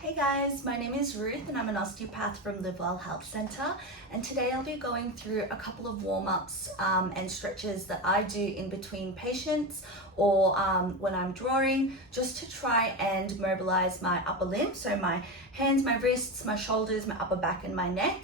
Hey guys, my name is Ruth and I'm an osteopath from Live Well Health Centre, and today I'll be going through a couple of warm-ups and stretches that I do in between patients or when I'm drawing, just to try and mobilize my upper limb, so my hands, my wrists, my shoulders, my upper back and my neck,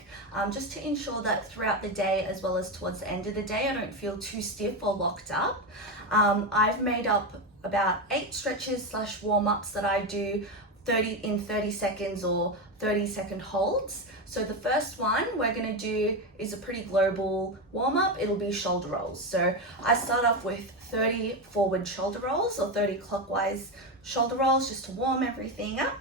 just to ensure that throughout the day as well as towards the end of the day I don't feel too stiff or locked up. I've made up about 8 stretches / warm-ups that I do 30 seconds or 30-second holds. So the first one we're going to do is a pretty global warm-up. It'll be shoulder rolls. So I start off with 30 forward shoulder rolls or 30 clockwise shoulder rolls just to warm everything up.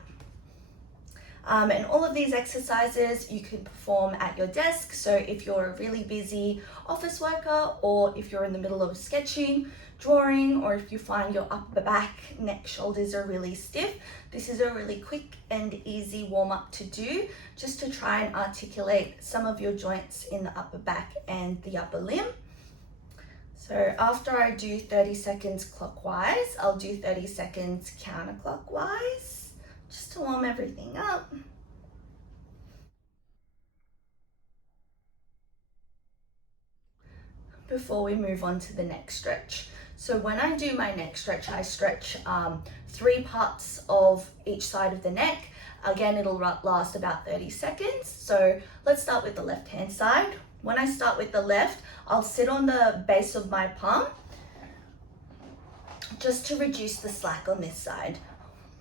And all of these exercises you can perform at your desk. So if you're a really busy office worker, or if you're in the middle of sketching, drawing, or if you find your upper back, neck, shoulders are really stiff, this is a really quick and easy warm-up to do, just to try and articulate some of your joints in the upper back and the upper limb. So after I do 30 seconds clockwise, I'll do 30 seconds counterclockwise, just to warm everything up. Before we move on to the neck stretch. So when I do my neck stretch, I stretch 3 parts of each side of the neck. Again, it'll last about 30 seconds. So let's start with the left hand side. When I start with the left, I'll sit on the base of my palm just to reduce the slack on this side.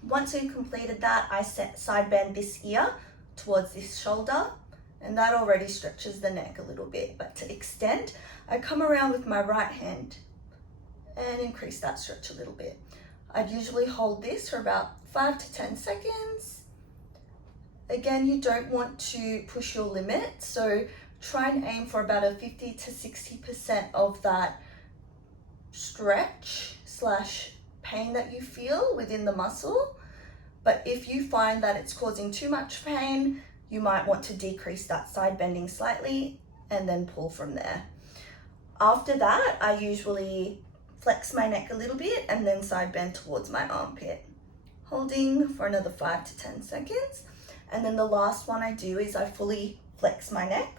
Once we've completed that, I side bend this ear towards this shoulder, and that already stretches the neck a little bit. But to extend, I come around with my right hand and increase that stretch a little bit. I'd usually hold this for about 5 to 10 seconds. Again, you don't want to push your limit, so try and aim for about a 50 to 60% of that stretch / pain that you feel within the muscle. But if you find that it's causing too much pain, you might want to decrease that side bending slightly and then pull from there. After that, I usually flex my neck a little bit and then side bend towards my armpit, holding for another 5 to 10 seconds. And then the last one I do is I fully flex my neck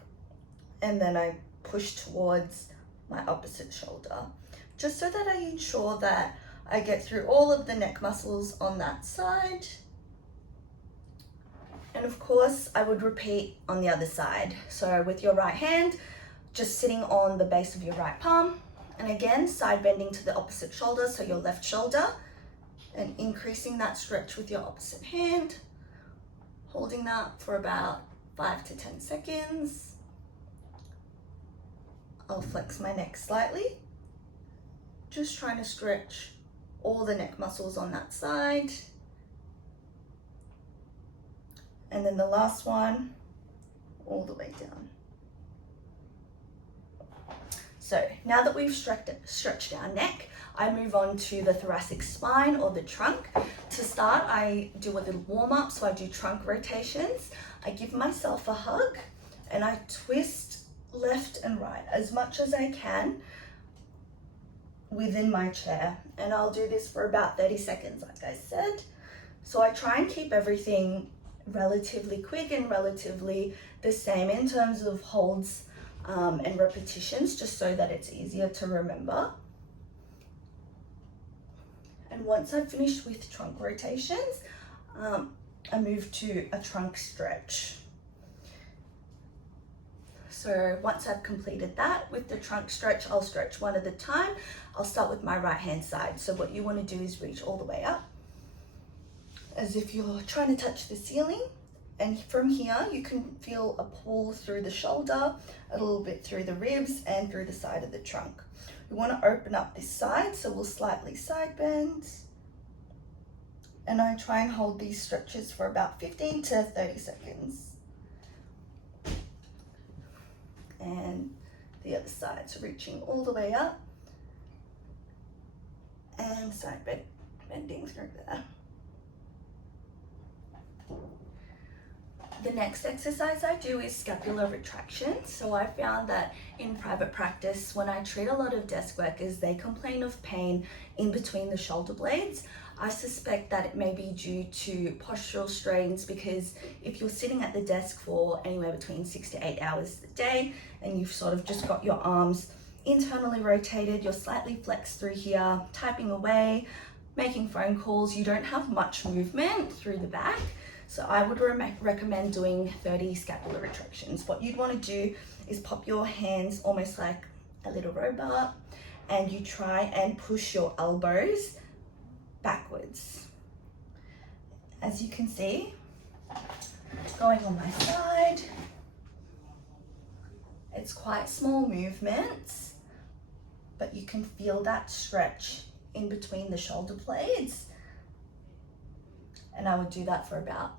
and then I push towards my opposite shoulder, just so that I ensure that I get through all of the neck muscles on that side. And of course, I would repeat on the other side. So with your right hand, just sitting on the base of your right palm, and again, side bending to the opposite shoulder, so your left shoulder, and increasing that stretch with your opposite hand, holding that for about 5 to 10 seconds. I'll flex my neck slightly, just trying to stretch all the neck muscles on that side. And then the last one, all the way down. So now that we've stretched our neck, I move on to the thoracic spine or the trunk. To start, I do a little warm up, so I do trunk rotations. I give myself a hug and I twist left and right as much as I can within my chair, and I'll do this for about 30 seconds, like I said. So I try and keep everything relatively quick and relatively the same in terms of holds and repetitions, just so that it's easier to remember. And once I've finished with trunk rotations, I move to a trunk stretch. So once I've completed that with the trunk stretch, I'll stretch one at a time. I'll start with my right hand side. So what you want to do is reach all the way up, as if you're trying to touch the ceiling. And from here, you can feel a pull through the shoulder, a little bit through the ribs and through the side of the trunk. We want to open up this side, so we'll slightly side bend. And I try and hold these stretches for about 15 to 30 seconds. And the other side, so reaching all the way up and side bending through there. The next exercise I do is scapular retraction. So I found that in private practice, when I treat a lot of desk workers, they complain of pain in between the shoulder blades. I suspect that it may be due to postural strains, because if you're sitting at the desk for anywhere between 6 to 8 hours a day and you've sort of just got your arms internally rotated, you're slightly flexed through here, typing away, making phone calls, you don't have much movement through the back. So I would recommend doing 30 scapular retractions. What you'd want to do is pop your hands almost like a little robot, and you try and push your elbows backwards. As you can see, going on my side, it's quite small movements, but you can feel that stretch in between the shoulder blades. And I would do that for about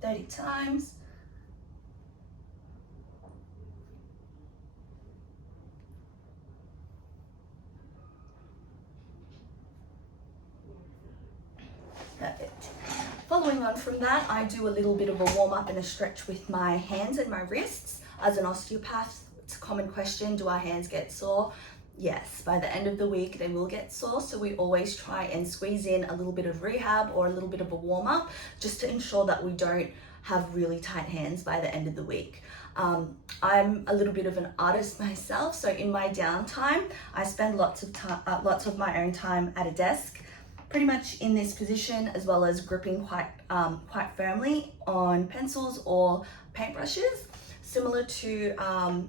30 times. Perfect. Following on from that, I do a little bit of a warm up and a stretch with my hands and my wrists. As an osteopath, it's a common question, do our hands get sore? Yes, by the end of the week they will get sore, so we always try and squeeze in a little bit of rehab or a little bit of a warm up just to ensure that we don't have really tight hands by the end of the week. I'm a little bit of an artist myself, so in my downtime I spend lots of my own time at a desk, pretty much in this position, as well as gripping quite firmly on pencils or paintbrushes. Similar to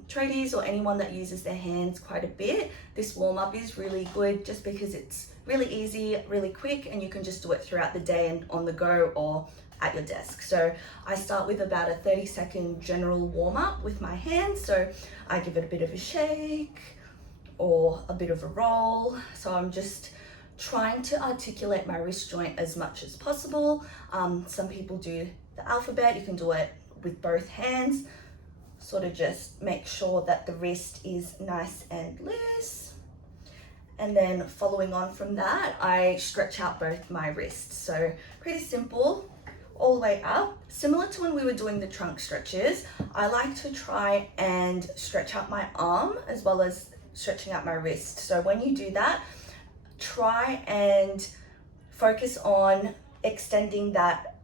tradies or anyone that uses their hands quite a bit, this warm-up is really good just because it's really easy, really quick, and you can just do it throughout the day and on the go or at your desk. So I start with about a 30-second general warm-up with my hands. So I give it a bit of a shake or a bit of a roll. So I'm just trying to articulate my wrist joint as much as possible. Some people do the alphabet, you can do it with both hands. Sort of just make sure that the wrist is nice and loose. And then following on from that, I stretch out both my wrists. So pretty simple, all the way up. Similar to when we were doing the trunk stretches, I like to try and stretch out my arm as well as stretching out my wrist. So when you do that, try and focus on extending that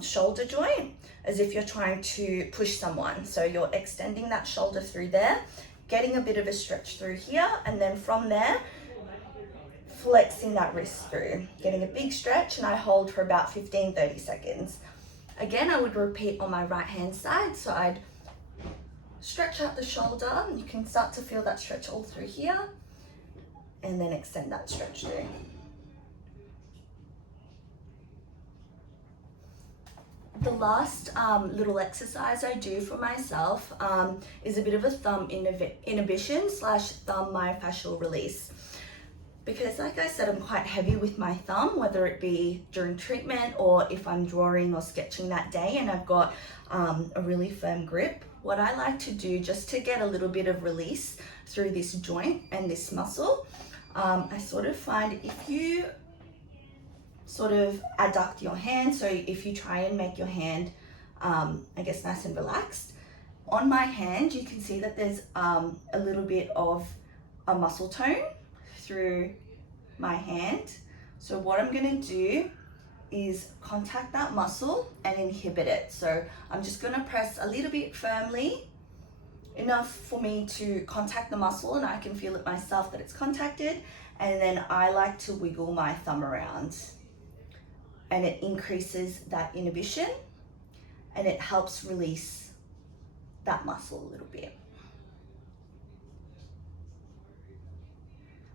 shoulder joint as if you're trying to push someone. So you're extending that shoulder through there, getting a bit of a stretch through here, and then from there, flexing that wrist through, getting a big stretch, and I hold for about 15-30 seconds. Again, I would repeat on my right hand side. So I'd stretch out the shoulder, you can start to feel that stretch all through here, and then extend that stretch through. The last little exercise I do for myself is a bit of a thumb inhibition / thumb myofascial release. Because like I said, I'm quite heavy with my thumb, whether it be during treatment or if I'm drawing or sketching that day and I've got a really firm grip. What I like to do just to get a little bit of release through this joint and this muscle, I sort of find if you sort of adduct your hand, so if you try and make your hand, I guess, nice and relaxed, on my hand you can see that there's a little bit of a muscle tone through my hand. So what I'm gonna do is contact that muscle and inhibit it. So I'm just gonna press a little bit firmly, enough for me to contact the muscle and I can feel it myself that it's contacted, and then I like to wiggle my thumb around, and it increases that inhibition and it helps release that muscle a little bit.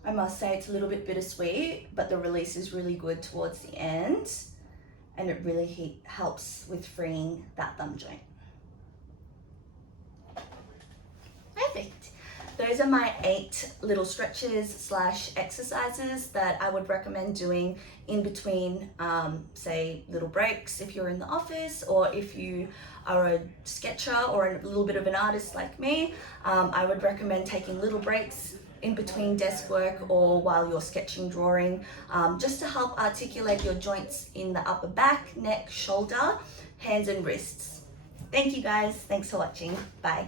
I must say it's a little bit bittersweet, but the release is really good towards the end, and it really helps with freeing that thumb joint. Perfect. Those are my 8 little stretches / exercises that I would recommend doing in between, say, little breaks if you're in the office, or if you are a sketcher or a little bit of an artist like me. I would recommend taking little breaks in between desk work or while you're sketching, drawing, just to help articulate your joints in the upper back, neck, shoulder, hands and wrists. Thank you guys. Thanks for watching. Bye.